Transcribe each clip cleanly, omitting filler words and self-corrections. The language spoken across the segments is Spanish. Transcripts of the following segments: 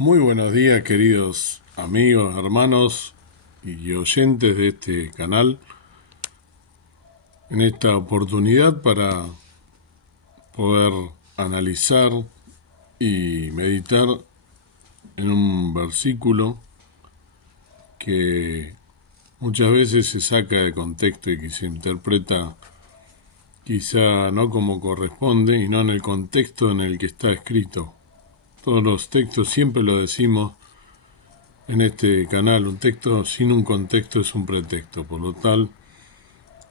Muy buenos días, queridos amigos, hermanos y oyentes de este canal. En esta oportunidad para poder analizar y meditar en un versículo que muchas veces se saca de contexto y que se interpreta quizá no como corresponde y no en el contexto en el que está escrito. Todos los textos siempre lo decimos en este canal, un texto sin un contexto es un pretexto, por lo tal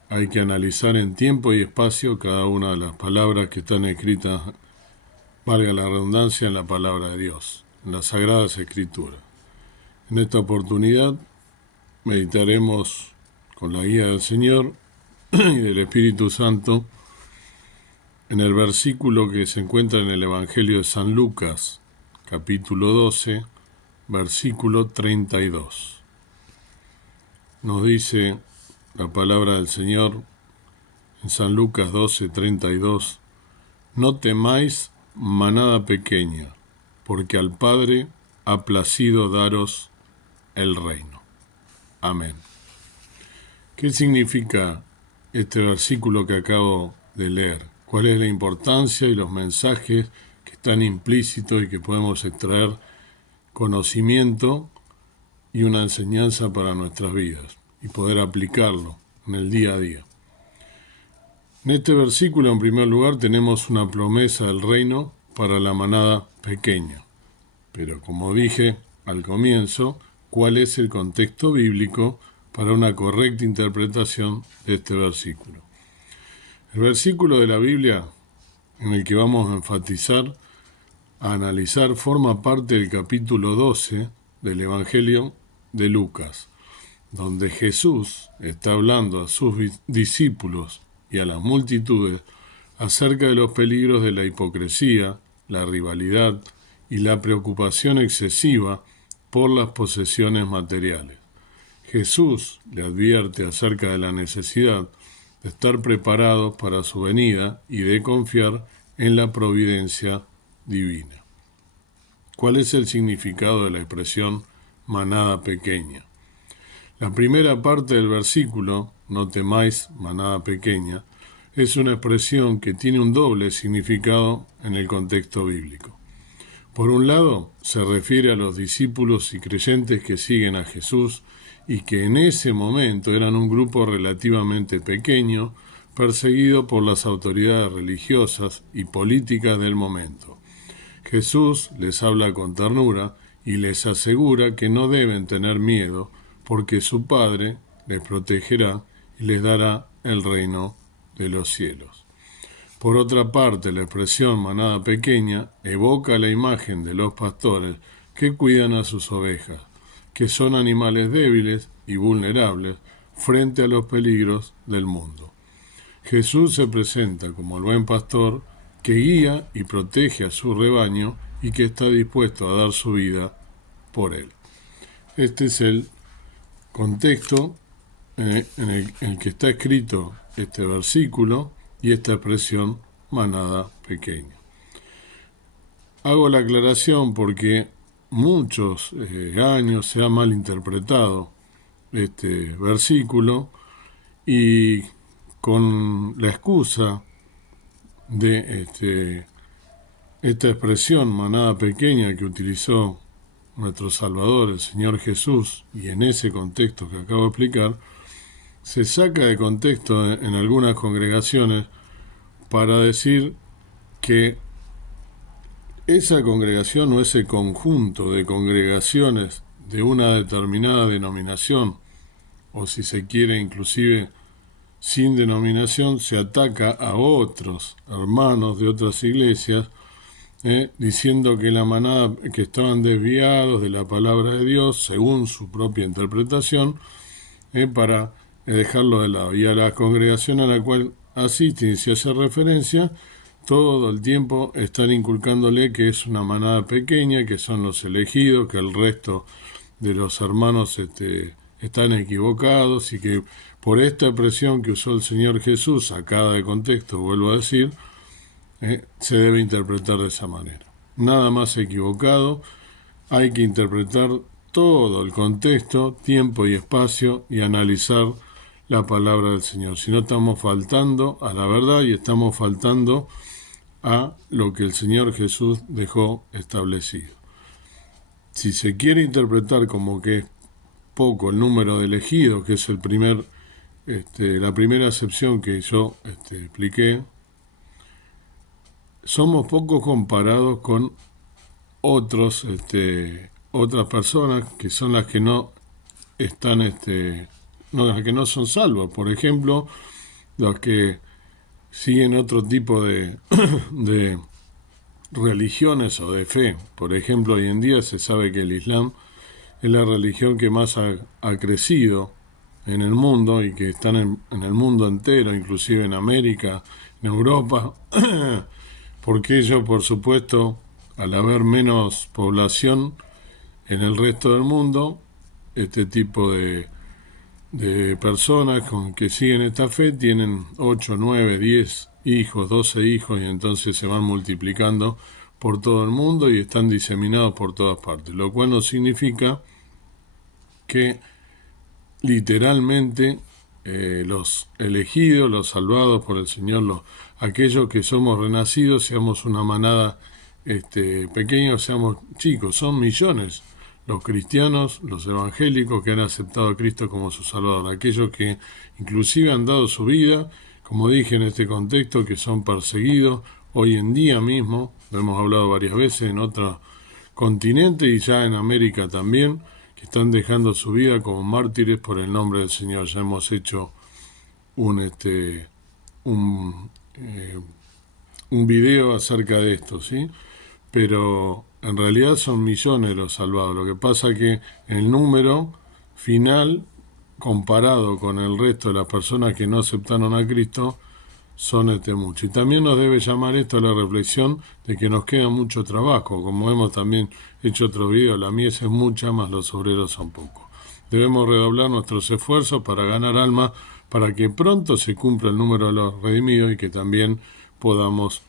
hay que analizar en tiempo y espacio cada una de las palabras que están escritas, valga la redundancia, en la palabra de Dios, en las Sagradas Escrituras. En esta oportunidad meditaremos con la guía del Señor y del Espíritu Santo en el versículo que se encuentra en el Evangelio de San Lucas, capítulo 12, versículo 32. Nos dice la palabra del Señor en San Lucas 12, 32: No temáis, manada pequeña, porque al Padre ha placido daros el reino. Amén. ¿Qué significa este versículo que acabo de leer? ¿Cuál es la importancia y los mensajes que están implícitos y que podemos extraer conocimiento y una enseñanza para nuestras vidas y poder aplicarlo en el día a día? En este versículo, en primer lugar, tenemos una promesa del reino para la manada pequeña. Pero como dije al comienzo, ¿cuál es el contexto bíblico para una correcta interpretación de este versículo? El versículo de la Biblia en el que vamos a enfatizar, a analizar, forma parte del capítulo 12 del Evangelio de Lucas, donde Jesús está hablando a sus discípulos y a las multitudes acerca de los peligros de la hipocresía, la rivalidad y la preocupación excesiva por las posesiones materiales. Jesús le advierte acerca de la necesidad de estar preparados para su venida y de confiar en la providencia divina. ¿Cuál es el significado de la expresión manada pequeña? La primera parte del versículo, no temáis, manada pequeña, es una expresión que tiene un doble significado en el contexto bíblico. Por un lado, se refiere a los discípulos y creyentes que siguen a Jesús y que en ese momento eran un grupo relativamente pequeño, perseguido por las autoridades religiosas y políticas del momento. Jesús les habla con ternura y les asegura que no deben tener miedo, porque su Padre les protegerá y les dará el reino de los cielos. Por otra parte, la expresión manada pequeña evoca la imagen de los pastores que cuidan a sus ovejas, que son animales débiles y vulnerables frente a los peligros del mundo. Jesús se presenta como el buen pastor que guía y protege a su rebaño y que está dispuesto a dar su vida por él. Este es el contexto en el que está escrito este versículo y esta expresión manada pequeña. Hago la aclaración porque muchos años se ha malinterpretado este versículo y con la excusa de esta expresión manada pequeña que utilizó nuestro Salvador, el Señor Jesús, y en ese contexto que acabo de explicar, se saca de contexto en algunas congregaciones para decir que esa congregación o ese conjunto de congregaciones de una determinada denominación, o si se quiere inclusive sin denominación, se ataca a otros hermanos de otras iglesias, diciendo que la manada, que estaban desviados de la palabra de Dios según su propia interpretación, para dejarlo de lado. Y a la congregación a la cual asisten y se hace referencia, todo el tiempo están inculcándole que es una manada pequeña, que son los elegidos, que el resto de los hermanos están equivocados y que por esta expresión que usó el Señor Jesús, sacada de contexto, vuelvo a decir, se debe interpretar de esa manera. Nada más equivocado. hay que interpretar todo el contexto, tiempo y espacio y analizar la palabra del Señor. Si no, estamos faltando a la verdad y estamos faltando a lo que el Señor Jesús dejó establecido. Si se quiere interpretar como que es poco el número de elegidos, que es la primera acepción que yo expliqué, somos pocos comparados con otras personas que son las que no están, las que no son salvas. Por ejemplo, los que siguen otro tipo de, de religiones o de fe. Por ejemplo, hoy en día se sabe que el Islam es la religión que más ha crecido en el mundo y que están en el mundo entero, inclusive en América, en Europa, porque ellos, por supuesto, al haber menos población en el resto del mundo, este tipo de personas que siguen esta fe tienen 8, 9, 10 hijos, 12 hijos, y entonces se van multiplicando por todo el mundo y están diseminados por todas partes, lo cual no significa que literalmente los elegidos, los salvados por el Señor, aquellos que somos renacidos, seamos una manada pequeña, seamos chicos, son millones los cristianos, los evangélicos que han aceptado a Cristo como su Salvador, aquellos que inclusive han dado su vida, como dije en este contexto, que son perseguidos hoy en día mismo, lo hemos hablado varias veces en otro continente y ya en América también, que están dejando su vida como mártires por el nombre del Señor. Ya hemos hecho un video acerca de esto, ¿sí? Pero en realidad son millones los salvados. Lo que pasa es que el número final, comparado con el resto de las personas que no aceptaron a Cristo, son mucho. Y también nos debe llamar esto a la reflexión de que nos queda mucho trabajo. Como hemos también hecho otros videos, la mies es mucha, más los obreros son pocos. Debemos redoblar nuestros esfuerzos para ganar almas, para que pronto se cumpla el número de los redimidos y que también podamos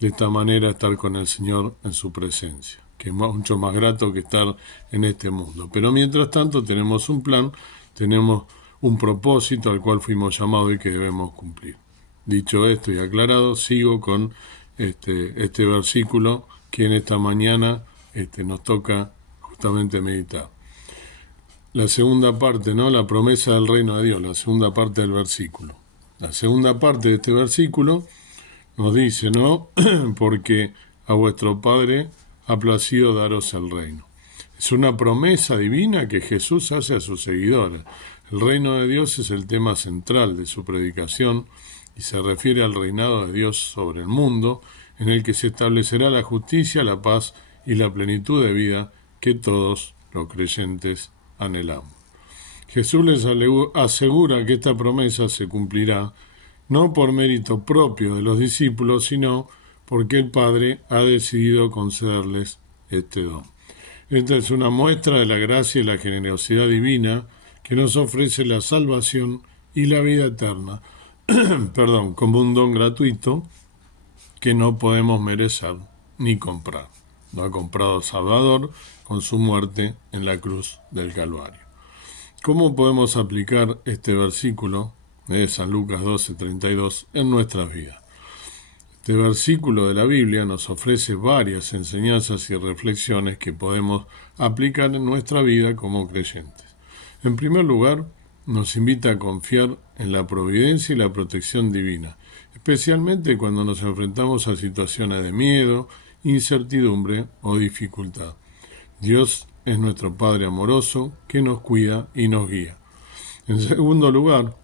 de esta manera estar con el Señor en su presencia, que es mucho más grato que estar en este mundo. Pero mientras tanto tenemos un plan, tenemos un propósito al cual fuimos llamados y que debemos cumplir. Dicho esto y aclarado, sigo con este versículo que en esta mañana nos toca justamente meditar. La segunda parte, ¿no? La promesa del reino de Dios, la segunda parte del versículo. La segunda parte de este versículo nos dice, ¿no? Porque a vuestro Padre ha placido daros el reino. Es una promesa divina que Jesús hace a sus seguidores. El reino de Dios es el tema central de su predicación y se refiere al reinado de Dios sobre el mundo, en el que se establecerá la justicia, la paz y la plenitud de vida que todos los creyentes anhelamos. Jesús les asegura que esta promesa se cumplirá no por mérito propio de los discípulos, sino porque el Padre ha decidido concederles este don. Esta es una muestra de la gracia y la generosidad divina que nos ofrece la salvación y la vida eterna, como un don gratuito que no podemos merecer ni comprar. Lo ha comprado el Salvador con su muerte en la cruz del Calvario. ¿Cómo podemos aplicar este versículo de San Lucas 12:32 en nuestras vidas? Este versículo de la Biblia nos ofrece varias enseñanzas y reflexiones que podemos aplicar en nuestra vida como creyentes. En primer lugar, nos invita a confiar en la providencia y la protección divina, especialmente cuando nos enfrentamos a situaciones de miedo, incertidumbre o dificultad. Dios es nuestro Padre amoroso que nos cuida y nos guía. En segundo lugar,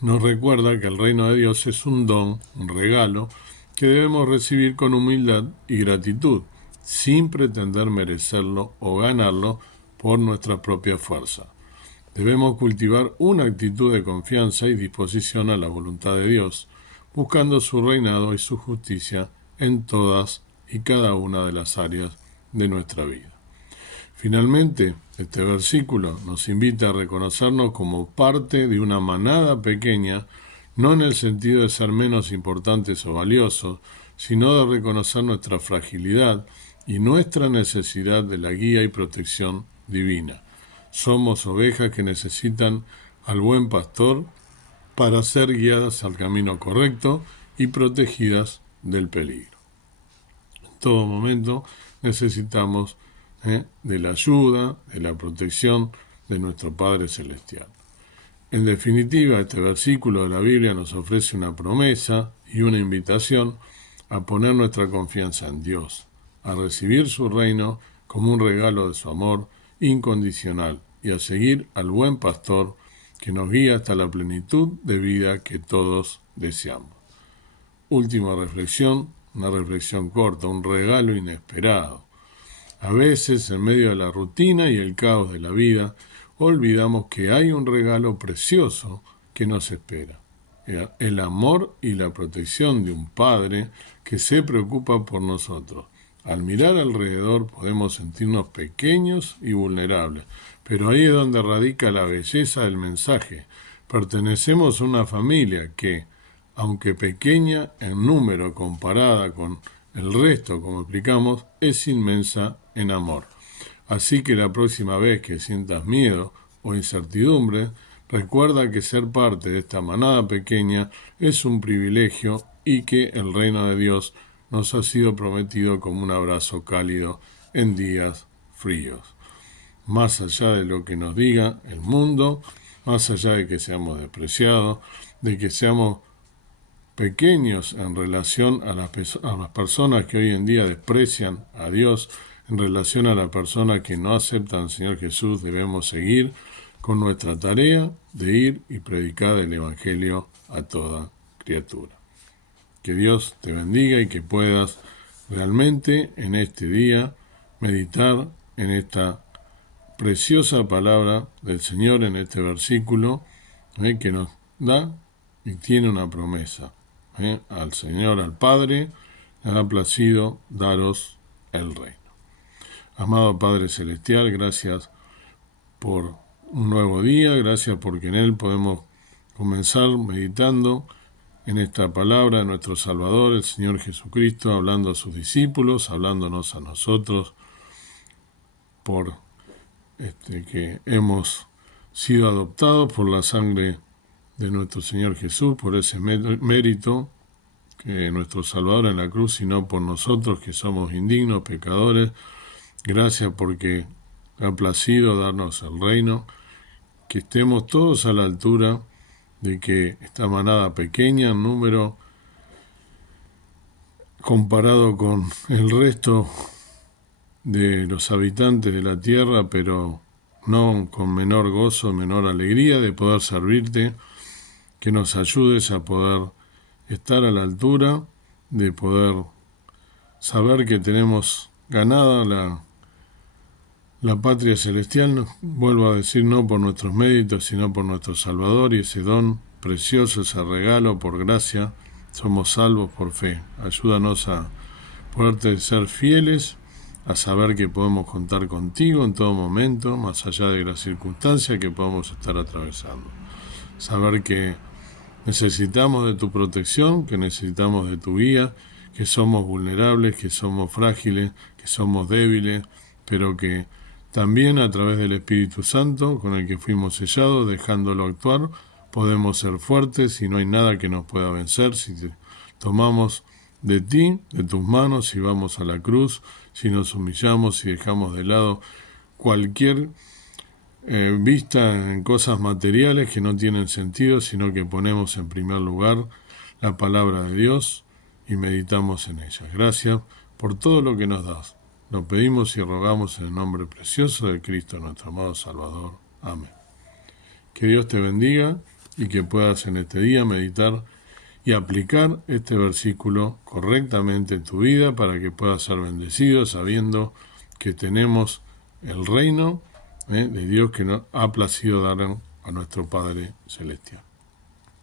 nos recuerda que el reino de Dios es un don, un regalo, que debemos recibir con humildad y gratitud, sin pretender merecerlo o ganarlo por nuestra propia fuerza. Debemos cultivar una actitud de confianza y disposición a la voluntad de Dios, buscando su reinado y su justicia en todas y cada una de las áreas de nuestra vida. Finalmente, este versículo nos invita a reconocernos como parte de una manada pequeña, no en el sentido de ser menos importantes o valiosos, sino de reconocer nuestra fragilidad y nuestra necesidad de la guía y protección divina. Somos ovejas que necesitan al buen pastor para ser guiadas al camino correcto y protegidas del peligro. En todo momento necesitamos de la ayuda, de la protección de nuestro Padre Celestial. En definitiva, este versículo de la Biblia nos ofrece una promesa y una invitación a poner nuestra confianza en Dios, a recibir su reino como un regalo de su amor incondicional y a seguir al buen pastor que nos guía hasta la plenitud de vida que todos deseamos. Última reflexión, una reflexión corta, un regalo inesperado. A veces, en medio de la rutina y el caos de la vida, olvidamos que hay un regalo precioso que nos espera. El amor y la protección de un Padre que se preocupa por nosotros. Al mirar alrededor podemos sentirnos pequeños y vulnerables, pero ahí es donde radica la belleza del mensaje. Pertenecemos a una familia que, aunque pequeña en número comparada con el resto, como explicamos, es inmensa en amor. Así que la próxima vez que sientas miedo o incertidumbre, recuerda que ser parte de esta manada pequeña es un privilegio y que el reino de Dios nos ha sido prometido como un abrazo cálido en días fríos. Más allá de lo que nos diga el mundo, más allá de que seamos despreciados, de que seamos pequeños en relación a las personas que hoy en día desprecian a Dios, en relación a las personas que no aceptan al Señor Jesús, debemos seguir con nuestra tarea de ir y predicar el Evangelio a toda criatura. Que Dios te bendiga y que puedas realmente en este día meditar en esta preciosa palabra del Señor, en este versículo que nos da y tiene una promesa. Al Señor, al Padre, le ha placido daros el reino. Amado Padre Celestial, gracias por un nuevo día, gracias porque en Él podemos comenzar meditando en esta palabra de nuestro Salvador, el Señor Jesucristo, hablando a sus discípulos, hablándonos a nosotros, por que hemos sido adoptados por la sangre de nuestro Señor Jesús, por ese mérito que nuestro Salvador en la cruz, sino por nosotros que somos indignos, pecadores. Gracias porque ha placido darnos el reino, que estemos todos a la altura de que esta manada pequeña en número comparado con el resto de los habitantes de la tierra, pero no con menor gozo, menor alegría de poder servirte, que nos ayudes a poder estar a la altura, de poder saber que tenemos ganada la patria celestial, vuelvo a decir, no por nuestros méritos, sino por nuestro Salvador y ese don precioso, ese regalo por gracia, somos salvos por fe. Ayúdanos a poderte ser fieles, a saber que podemos contar contigo en todo momento, más allá de las circunstancias que podamos estar atravesando. Saber que necesitamos de tu protección, que necesitamos de tu guía, que somos vulnerables, que somos frágiles, que somos débiles, pero que también a través del Espíritu Santo, con el que fuimos sellados, dejándolo actuar, podemos ser fuertes y no hay nada que nos pueda vencer si tomamos de ti, de tus manos, y vamos a la cruz, si nos humillamos y dejamos de lado cualquier vista en cosas materiales que no tienen sentido, sino que ponemos en primer lugar la palabra de Dios y meditamos en ella. Gracias por todo lo que nos das. Lo pedimos y rogamos en el nombre precioso de Cristo, nuestro amado Salvador. Amén. Que Dios te bendiga y que puedas en este día meditar y aplicar este versículo correctamente en tu vida para que puedas ser bendecido sabiendo que tenemos el reino de Dios que nos ha placido dar a nuestro Padre Celestial.